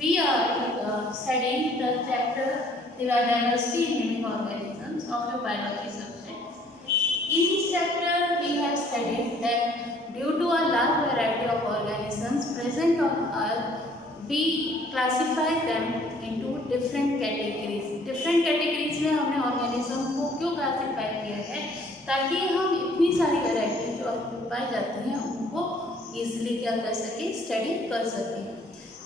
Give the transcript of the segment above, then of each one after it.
We are studying the chapter Diversity in Living Organisms of your biology subject. In this chapter, we have studied that due to a large variety of organisms present on Earth, we classify them into different categories. Different categories में हमने organism को क्यों classify किया है, ताकि हम इतनी सारी variety जो पाई जाती हैं उनको easily क्या कर सकें, study कर सकें।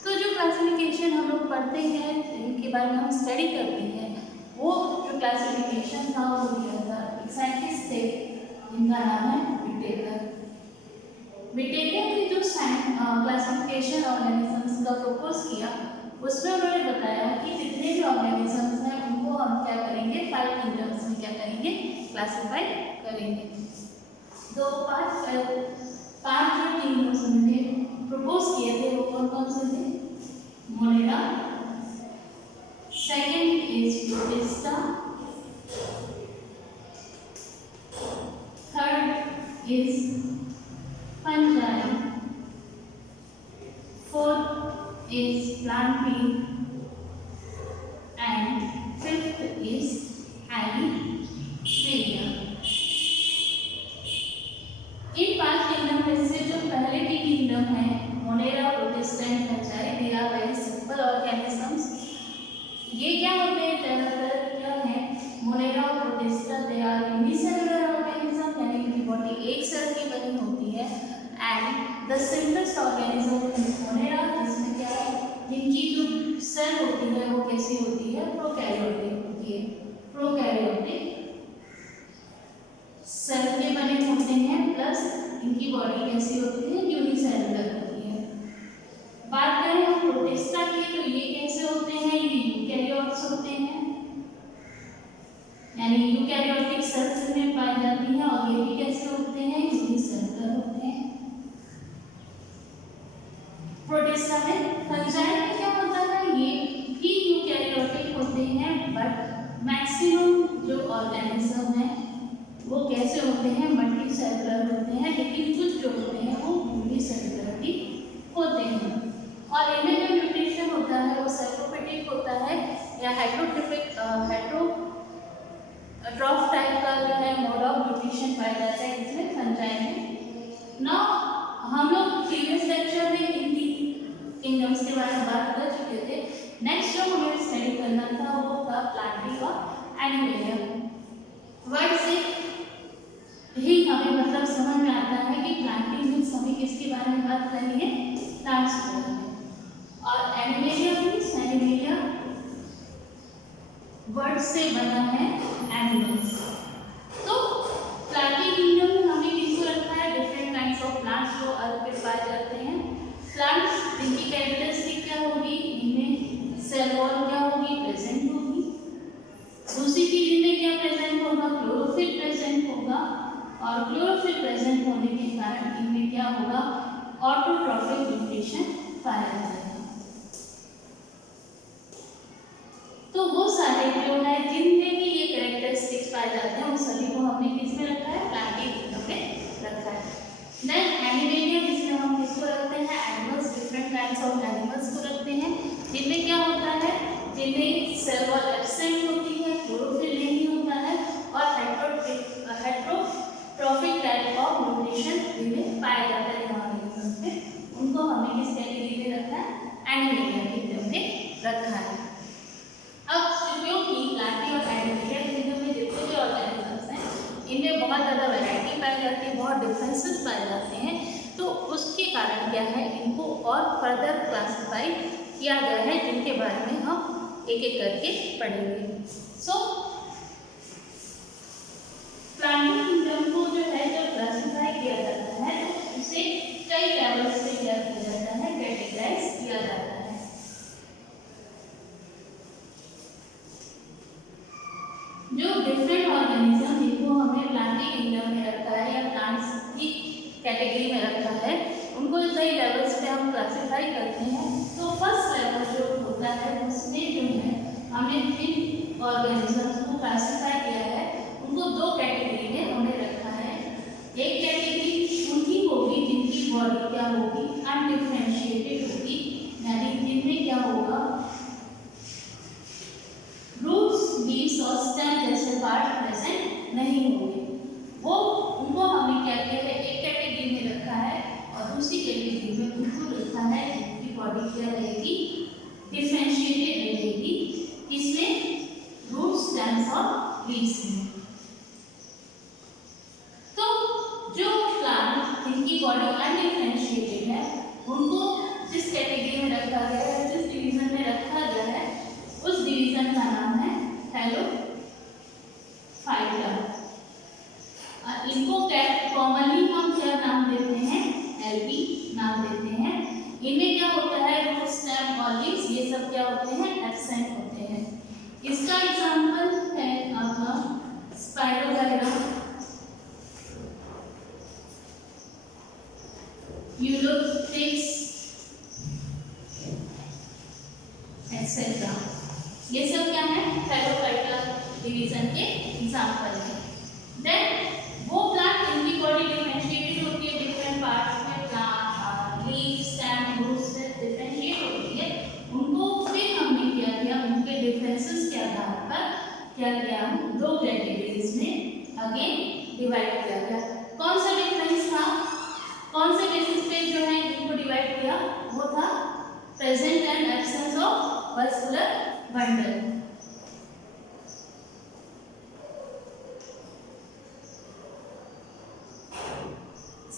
तो जो क्लासिफिकेशन हम लोग पढ़ते हैं, इनके बारे में हम स्टडी करते हैं, वो जो क्लासिफिकेशन था वो दिया था एक साइंटिस्ट थे जिनका नाम है विटेकर। विटेकर ने जो क्लासिफिकेशन ऑर्गेनिजम्स का प्रपोज किया, उसमें उन्होंने बताया कि जितने भी ऑर्गेनिजम्स हैं उनको हम क्या करेंगे, 5 किंगडम्स में क्या करेंगे, क्लासिफाई करेंगे। तो पांच जो किंगडम्स उन्होंने प्रपोज किए थे वो कौन कौन से थे? Monera, second is Protista, third is Fungi, fourth is Plantae and fifth is Animalia. इन 5 किंगडम में से जो पहले की किंगडम है Monera, Protista and Fungi, they are very simple organisms. ये क्या होते हैं, ज़्यादातर क्या है, मोनेरा और Protista they are unicellular organism, यानी इनकी बॉडी एक सेल की बनी होती है। And the simplest organism is Monera, जिसमें क्या है, जिनकी जो सेल होती है वो कैसी होती है, प्रोकैरियोटिक होती है। प्रोकैरियोटिक सेल के बने होते हैं, प्लस इनकी बॉडी कैसी होती है, यूनिसेलुलर होती है। बात करें हम प्रोटिस्टा की, तो ये कैसे होते हैं, ये यूकैरियोट्स होते हैं, यानी यूकैरियोटिक सेल्स में पाई जाती हैं, और ये भी कैसे होते हैं, यूनिसेलुलर होते हैं। प्रोटिस्टा में फंजाई में क्या होता है, ये भी यूकैरियोटिक होते हैं, बट मैक्सिमम जो ऑर्गेनिज्म है वो कैसे होते हैं, मल्टी सेलुलर होते हैं, लेकिन कुछ जो होते हैं वो यूनिसेलुलर भी होते हैं। और इनमें जो न्यूट्रिशन होता है वो साइटोपेटिक होता है या हेट्रोट्रोफिक ट्रॉफ टाइप का जो है मोड ऑफ न्यूट्रिशन पाया जाता है इसमें, फंजाई में। नाउ हम लोग प्रीवियस लेक्चर में इन किंगडम्स के बारे में बात कर चुके थे। नेक्स्ट जो हमें स्टडी करना था वो था प्लांटी और एनिमेलिया। वर्ड से ही हमें मतलब समझ में आता है कि प्लांटिंग मीन्स हमें किसके बारे में बात करनी है, प्लांट्स के बारे में, और एनिमेलिया मीन्स एनिमेलिया वर्ड से बना है एनिमल्स। तो प्लांटिंग किंगडम में हमने किसको रखा है, डिफरेंट काइंड्स ऑफ प्लांट्स जो अर्थ पे पाए जाते हैं। प्लांट्स जिनकी कैरेक्टरिस्टिक क्या होगी, इनमें सेल वॉल क्या होगी, प्रेजेंट होगी। दूसरी चीज इनमें क्या प्रेजेंट होगा, क्लोरोफिल प्रेजेंट होगा, और क्लोरोफिल प्रेजेंट होने के कारण इनमें क्या होगा, ऑटोट्रॉफिक न्यूट्रिशन पाया जाएगा। तो वो सारे जो है जिनमें भी ये कैरेक्टरिस्टिक्स पाए जाते हैं उन सभी को हमने किस में रखा है, प्लांटिंग किंगडम में रखा है। देन एनिमेलिया, जिसमें हम किसको रखते हैं, animals, different kinds of animals को रखते हैं, जिनमें क्या होता है, जिनमें सेल वॉल एब्सेंट होती है, क्लोरोफिल नहीं होता है, और हेट्रोट्रॉफिक टाइप ऑफ न्यूट्रिशन इनमें पाया जाता है ऑर्गेनिज्म में। उनको हमें किस कैटेगरी में रखा है, एनिमेलिया किंगडम में रखा है। अब क्योंकि प्लांटी और एनिमेलिया किंगडम में जितने भी ऑर्गेनिजम्स हैं इनमें बहुत ज़्यादा वैरायटी पाई जाती है, बहुत डिफरेंसेस पाए जाते हैं, तो उसके कारण क्या है, इनको और फर्दर क्लासिफाई किया गया है, जिनके बारे में हम एक एक करके पढ़ेंगे। सो प्लांटी किंगडम को जो है जब क्लासिफाई किया जाता है तो उसे कई लेवल्स पे क्या किया जाता है, कैटेगराइज किया जाता है। जो डिफरेंट ऑर्गेनिज्म जिनको हमने प्लांटी किंगडम में रखा है या प्लांट्स की कैटेगरी में रखा है, उनको कई लेवल्स पे हम क्लासिफाई करते हैं। तो फर्स्ट लेवल जो होता है उसमें जो है हमने 3 ऑर्गेनिजम्स को क्लासिफाई किया है, उनको 2 कैटेगरी में हमने रखा है। एक कैटेगरी उनकी होगी जिनकी बॉडी क्या होगी, अनडिफरेंशिएटेड होगी, यानी जिनमें क्या होगा, इसका एग्जाम्पल है आपका स्पाइरोगाइरा, यूलोप्टिक्स एक्सेट्रा। ये सब क्या है? थैलोफाइटा डिवीजन के एग्जाम्पल है। देन वो प्लांट जिनकी बॉडी डिफरेंशिएटेड होती है, डिफरेंट पार्ट्स में प्लांट लीफ स्टेम रूट से डिफरेंशिएट होती है, उनको फिर हमने क्या किया, उनके डिफरेंसेस के आधार पर क्या किया, हम दो कैटेगरीज में अगेन डिवाइड किया गया। कौन सा डिफरेंस था, कौन से बेसिस पे जो है इनको डिवाइड किया, वो था present and absence of vascular bundle.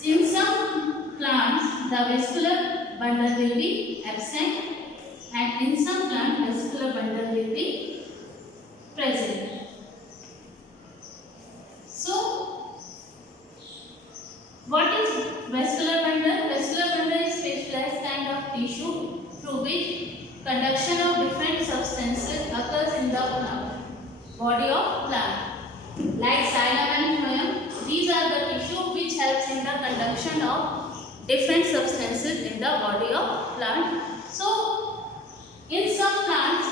In some plants, the vascular bundle will be absent, and in some plants, vascular bundle will be present. So, what is vascular bundle? Vascular bundle is specialized kind of tissue through which conduction of different substances occurs in the body of plant. Like xylem and phloem, these are the tissue which helps in the conduction of different substances in the body of plant. So, in some plants,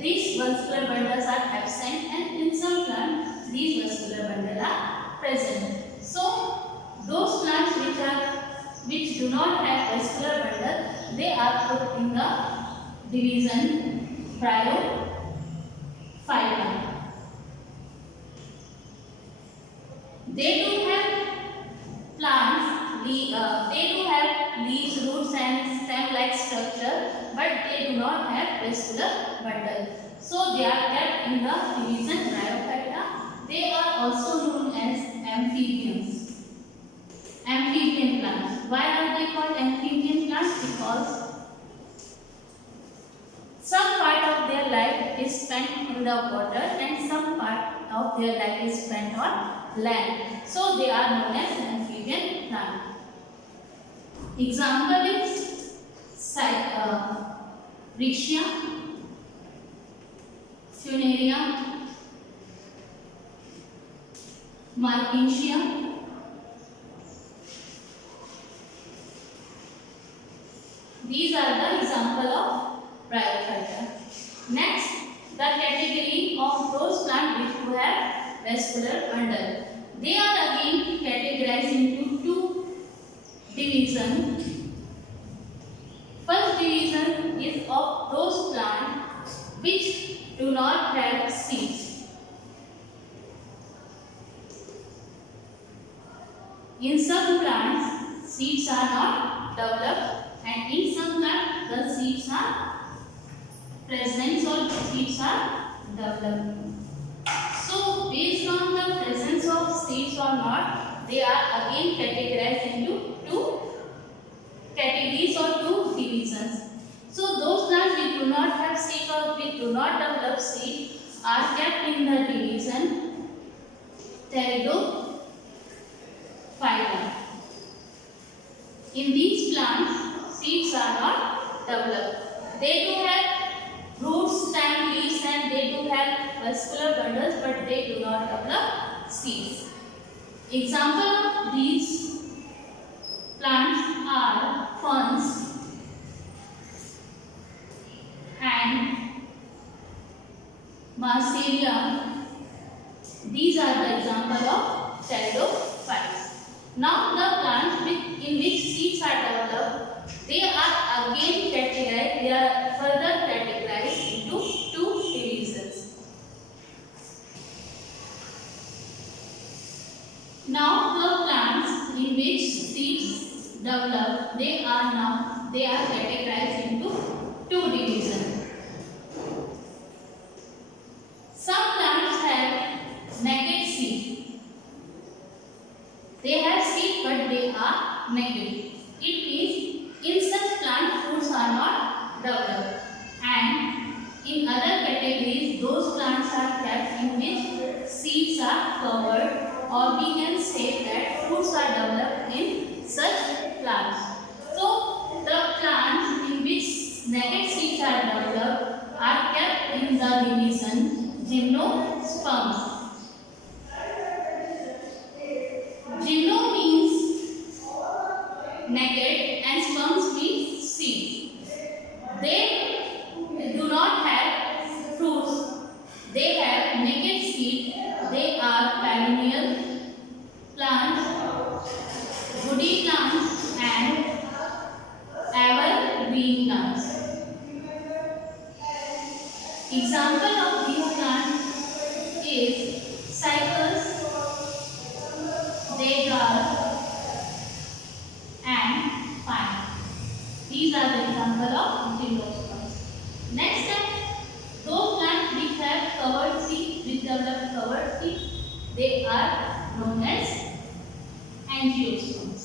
these vascular bundles are absent, and in some plants, these vascular bundles are present. So, those plants which do not have vascular bundle, they are put in the division Bryophyta. They do have plants, they do have leaves, roots and stem-like structure, but they do not have vascular bundle. So they are kept in the division Bryophyta. They are also known as amphibians, amphibian plants. Why are they called amphibian plants? Because some part of their life is spent in the water and some part of their life is spent on land. So they are known as amphibian plant. Example is Riccia, Funaria, Marchingia, these are the example of Bryophyta. Next, the category of those plants which do have vascular bundle. They are again categorized into two divisions. First division is of those plants which do not have seeds. In some plants, seeds are not developed, and in some plants, the seeds are present or seeds are developed. So, based on the presence of seeds or not, they are again categorized into two categories or two divisions. So, those plants which do not have seeds or which do not develop seed are kept in the division Pteridophyta. In these plants, seeds are not developed. They do have roots, stem, leaves, and they do have vascular bundles, but they do not develop seeds. Example of these plants are ferns and Marsilea. These are the example of pteridophytes. Now the plants in which seeds are developed, they are again categorized, they are further categorized into two divisions. Now the plants in which seeds develop, they are categorized into two divisions. Some plants have naked seed. They have seed but they are naked. It means in such plant fruits are not developed. And in other categories, those plants are kept in which seeds are covered, or we can say that fruits are developed in such plants. So the plants in which naked seeds are developed are kept in the the division gymnosperms. Gymno means naked and sperms means seed. They do not have fruits. They have naked seed. They are perennial plants, woody plants and evergreen plants. Example of these plants is cypress, deodar and pine. These are the example of gymnosperms. Next step, those plants which have covered seed, which develop covered seed, they are known as angiosperms.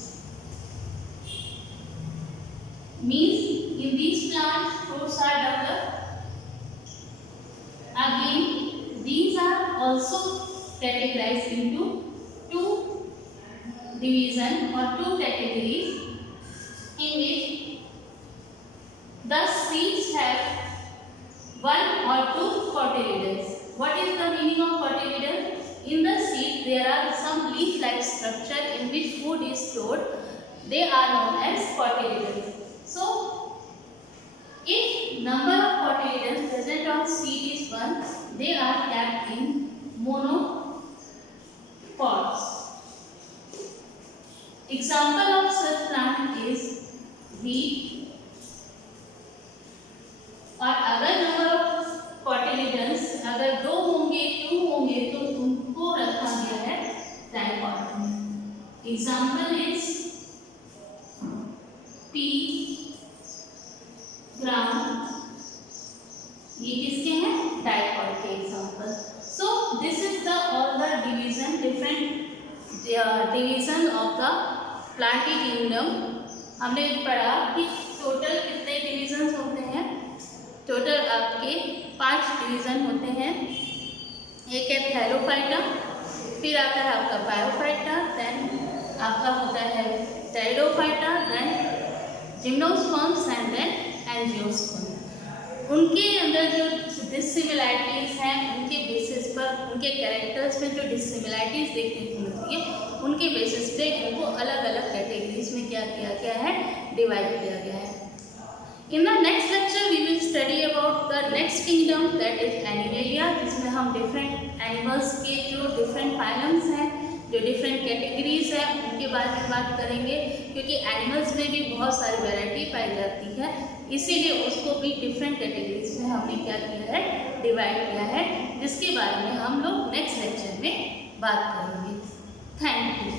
Means in these plants fruits are developed. Again, these are also categorized into two division or two categories in which the seeds have one or two cotyledons. What is the meaning of cotyledon? In the seed there are some leaf-like structure in which food is stored. They are known as cotyledons. So, if number of cotyledons present on seed is 1, they are kept in monopods. Example of such plant is wheat. और अगर number of cotyledons अगर 2 होंगे 2 होंगे तो उनको रखा गया है ट्राइपॉड में. एग्जाम्पल इज पी ग्राम. ये किसके हैं? ट्राइपॉड के example. So this is the all the division different division of the Plantae kingdom. हमने पढ़ा कि टोटल कितने डिवीजन्स होते हैं. टोटल आपके 5 डिवीज़न होते हैं. एक है थैलोफाइटा, फिर आता है आपका बायोफाइटा, देन आपका होता है Pteridophyta, then gymnosperms and then angiosperm. उनके अंदर जो डिसिमिलैरिटीज़ हैं उनके बेसिस पर, उनके कैरेक्टर्स में जो डिसिमिलैरिटीज़ देखने को मिलती है उनके बेसिस पे इनको अलग अलग कैटेगरीज में क्या किया गया है, डिवाइड किया गया है. In the next lecture we will study about the next kingdom, that is Animalia, जिसमें हम different animals के जो different phylums हैं, जो different categories हैं, उनके बारे में बात करेंगे. क्योंकि animals में भी बहुत सारी वैरायटी पाई जाती है, इसीलिए उसको भी different categories में हमने क्या किया है, डिवाइड किया है, जिसके बारे में हम लोग नेक्स्ट लेक्चर में बात करेंगे. Thank you.